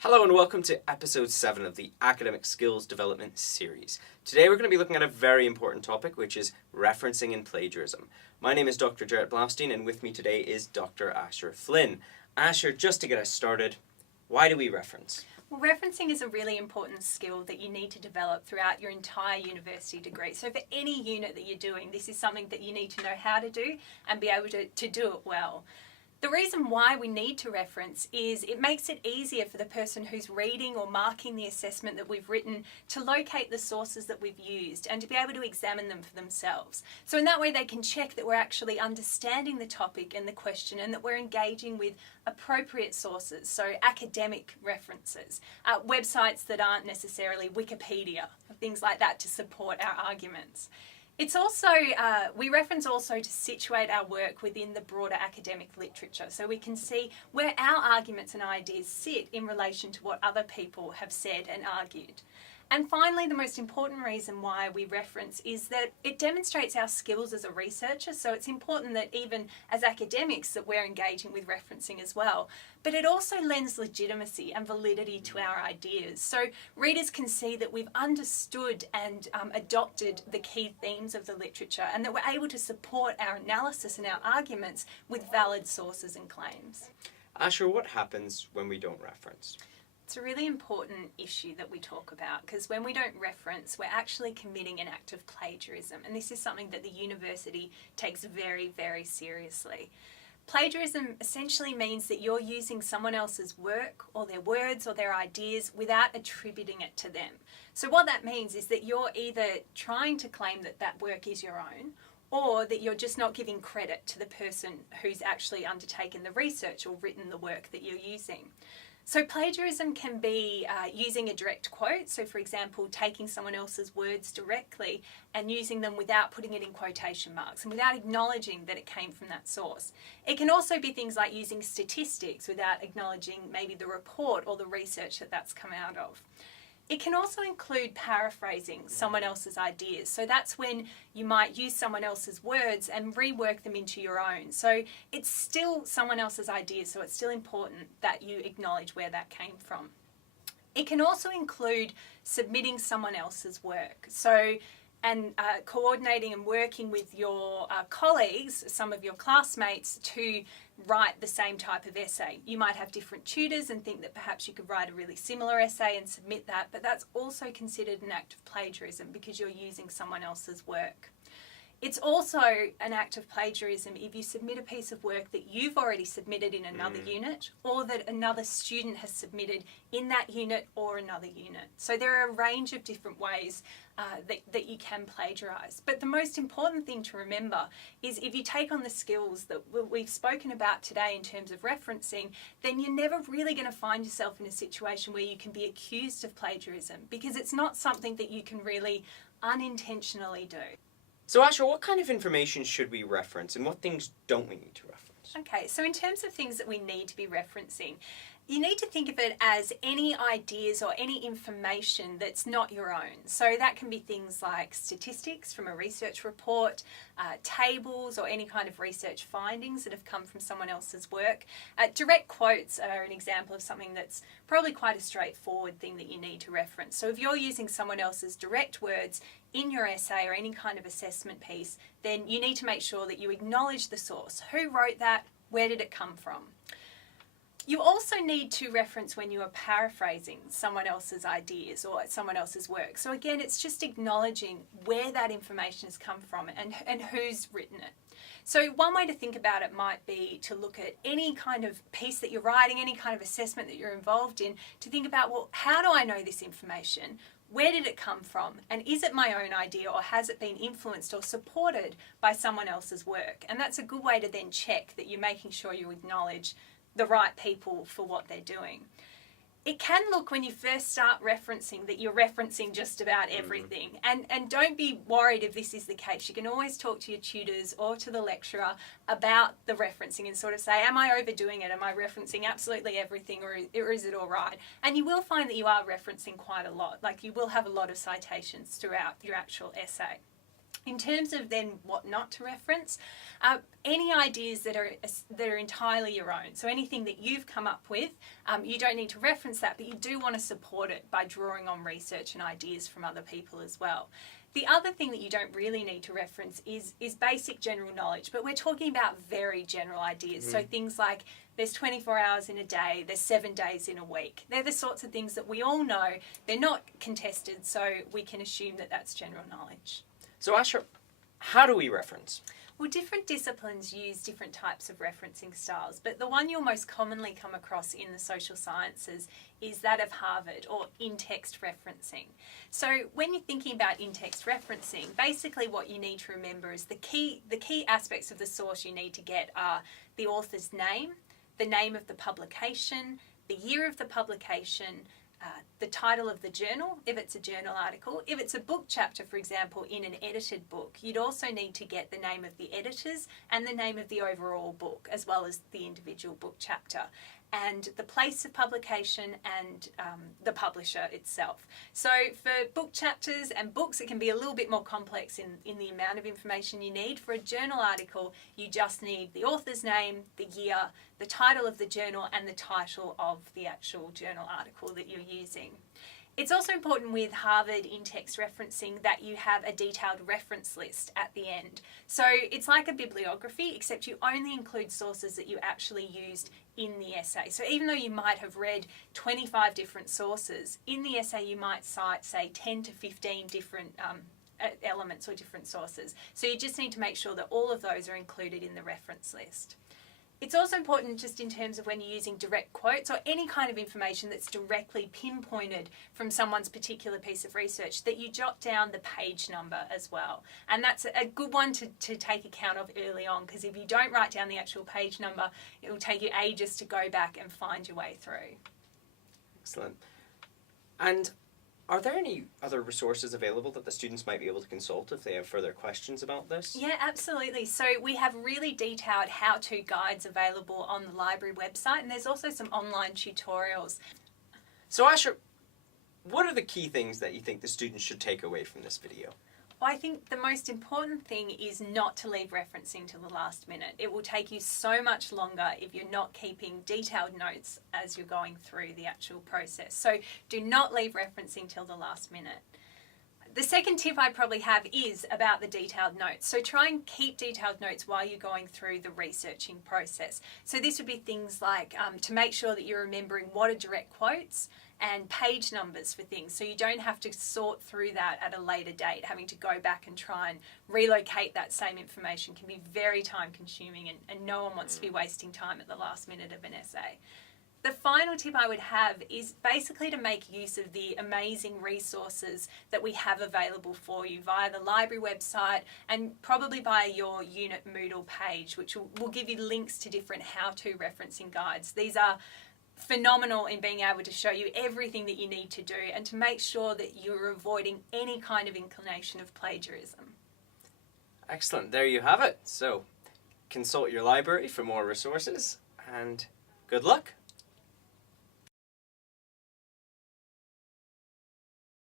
Hello and welcome to episode 7 of the Academic Skills Development series. Today we're going to be looking at a very important topic, which is referencing and plagiarism. My name is Dr. Jarrett Blaustein, and with me today is Dr. Asher Flynn. Asher, just to get us started, why do we reference? Well, referencing is a really important skill that you need to develop throughout your entire university degree. So for any unit that you're doing, this is something that you need to know how to do and be able to do it well. The reason why we need to reference is it makes it easier for the person who's reading or marking the assessment that we've written to locate the sources that we've used and to be able to examine them for themselves. So in that way they can check that we're actually understanding the topic and the question and that we're engaging with appropriate sources, so academic references, websites that aren't necessarily Wikipedia, things like that to support our arguments. It's also, we reference also to situate our work within the broader academic literature so we can see where our arguments and ideas sit in relation to what other people have said and argued. And finally, the most important reason why we reference is that it demonstrates our skills as a researcher, so it's important that even as academics that we're engaging with referencing as well. But it also lends legitimacy and validity to our ideas. So readers can see that we've understood and adopted the key themes of the literature and that we're able to support our analysis and our arguments with valid sources and claims. Asher, what happens when we don't reference? It's a really important issue that we talk about because when we don't reference, we're actually committing an act of plagiarism, and this is something that the university takes very, very seriously. Plagiarism essentially means that you're using someone else's work or their words or their ideas without attributing it to them. So what that means is that you're either trying to claim that that work is your own, or that you're just not giving credit to the person who's actually undertaken the research or written the work that you're using. So plagiarism can be using a direct quote, so for example taking someone else's words directly and using them without putting it in quotation marks and without acknowledging that it came from that source. It can also be things like using statistics without acknowledging maybe the report or the research that that's come out of. It can also include paraphrasing someone else's ideas. So that's when you might use someone else's words and rework them into your own. So it's still someone else's ideas, so it's still important that you acknowledge where that came from. It can also include submitting someone else's work. And coordinating and working with your colleagues, some of your classmates, to write the same type of essay. You might have different tutors and think that perhaps you could write a really similar essay and submit that, but that's also considered an act of plagiarism because you're using someone else's work. It's also an act of plagiarism if you submit a piece of work that you've already submitted in another unit or that another student has submitted in that unit or another unit. So there are a range of different ways that you can plagiarise. But the most important thing to remember is if you take on the skills that we've spoken about today in terms of referencing, then you're never really going to find yourself in a situation where you can be accused of plagiarism because it's not something that you can really unintentionally do. So Asher, what kind of information should we reference and what things don't we need to reference? Okay, so in terms of things that we need to be referencing, you need to think of it as any ideas or any information that's not your own. So that can be things like statistics from a research report, tables or any kind of research findings that have come from someone else's work. Direct quotes are an example of something that's probably quite a straightforward thing that you need to reference. So if you're using someone else's direct words in your essay or any kind of assessment piece, then you need to make sure that you acknowledge the source. Who wrote that? Where did it come from? You also need to reference when you are paraphrasing someone else's ideas or someone else's work. So again, it's just acknowledging where that information has come from and who's written it. So one way to think about it might be to look at any kind of piece that you're writing, any kind of assessment that you're involved in, to think about, well, how do I know this information? Where did it come from? And is it my own idea or has it been influenced or supported by someone else's work? And that's a good way to then check that you're making sure you acknowledge the right people for what they're doing. It can look when you first start referencing that you're referencing just about everything. And don't be worried if this is the case. You can always talk to your tutors or to the lecturer about the referencing and sort of say, am I overdoing it? Am I referencing absolutely everything or is it all right? And you will find that you are referencing quite a lot. Like you will have a lot of citations throughout your actual essay. In terms of then what not to reference, any ideas that are entirely your own. So anything that you've come up with, you don't need to reference that, but you do want to support it by drawing on research and ideas from other people as well. The other thing that you don't really need to reference is basic general knowledge, but we're talking about very general ideas. So things like there's 24 hours in a day, there's 7 days in a week. They're the sorts of things that we all know. They're not contested, so we can assume that that's general knowledge. So Asher, how do we reference? Well, different disciplines use different types of referencing styles, but the one you'll most commonly come across in the social sciences is that of Harvard, or in-text referencing. So when you're thinking about in-text referencing, basically what you need to remember is the key aspects of the source you need to get are the author's name, the name of the publication, the year of the publication, the title of the journal, if it's a journal article. If it's a book chapter, for example, in an edited book, you'd also need to get the name of the editors and the name of the overall book, as well as the individual book chapter, and the place of publication and the publisher itself. So for book chapters and books, it can be a little bit more complex in the amount of information you need. For a journal article, you just need the author's name, the year, the title of the journal, and the title of the actual journal article that you're using. It's also important with Harvard in-text referencing that you have a detailed reference list at the end. So it's like a bibliography, except you only include sources that you actually used in the essay. So even though you might have read 25 different sources, in the essay you might cite, say, 10 to 15 different elements or different sources. So you just need to make sure that all of those are included in the reference list. It's also important just in terms of when you're using direct quotes or any kind of information that's directly pinpointed from someone's particular piece of research, that you jot down the page number as well. And that's a good one to take account of early on, because if you don't write down the actual page number, it will take you ages to go back and find your way through. Excellent. And are there any other resources available that the students might be able to consult if they have further questions about this? Yeah, absolutely. So we have really detailed how-to guides available on the library website, and there's also some online tutorials. So Asher, what are the key things that you think the students should take away from this video? Well, I think the most important thing is not to leave referencing till the last minute. It will take you so much longer if you're not keeping detailed notes as you're going through the actual process. So do not leave referencing till the last minute. The second tip I probably have is about the detailed notes. So try and keep detailed notes while you're going through the researching process. So this would be things like to make sure that you're remembering what are direct quotes and page numbers for things, so you don't have to sort through that at a later date. Having to go back and try and relocate that same information can be very time consuming, and no one wants to be wasting time at the last minute of an essay. The final tip I would have is basically to make use of the amazing resources that we have available for you via the library website and probably via your unit Moodle page, which will give you links to different how-to referencing guides. These are phenomenal in being able to show you everything that you need to do and to make sure that you're avoiding any kind of inclination of plagiarism. Excellent. There you have it. So consult your library for more resources, and good luck.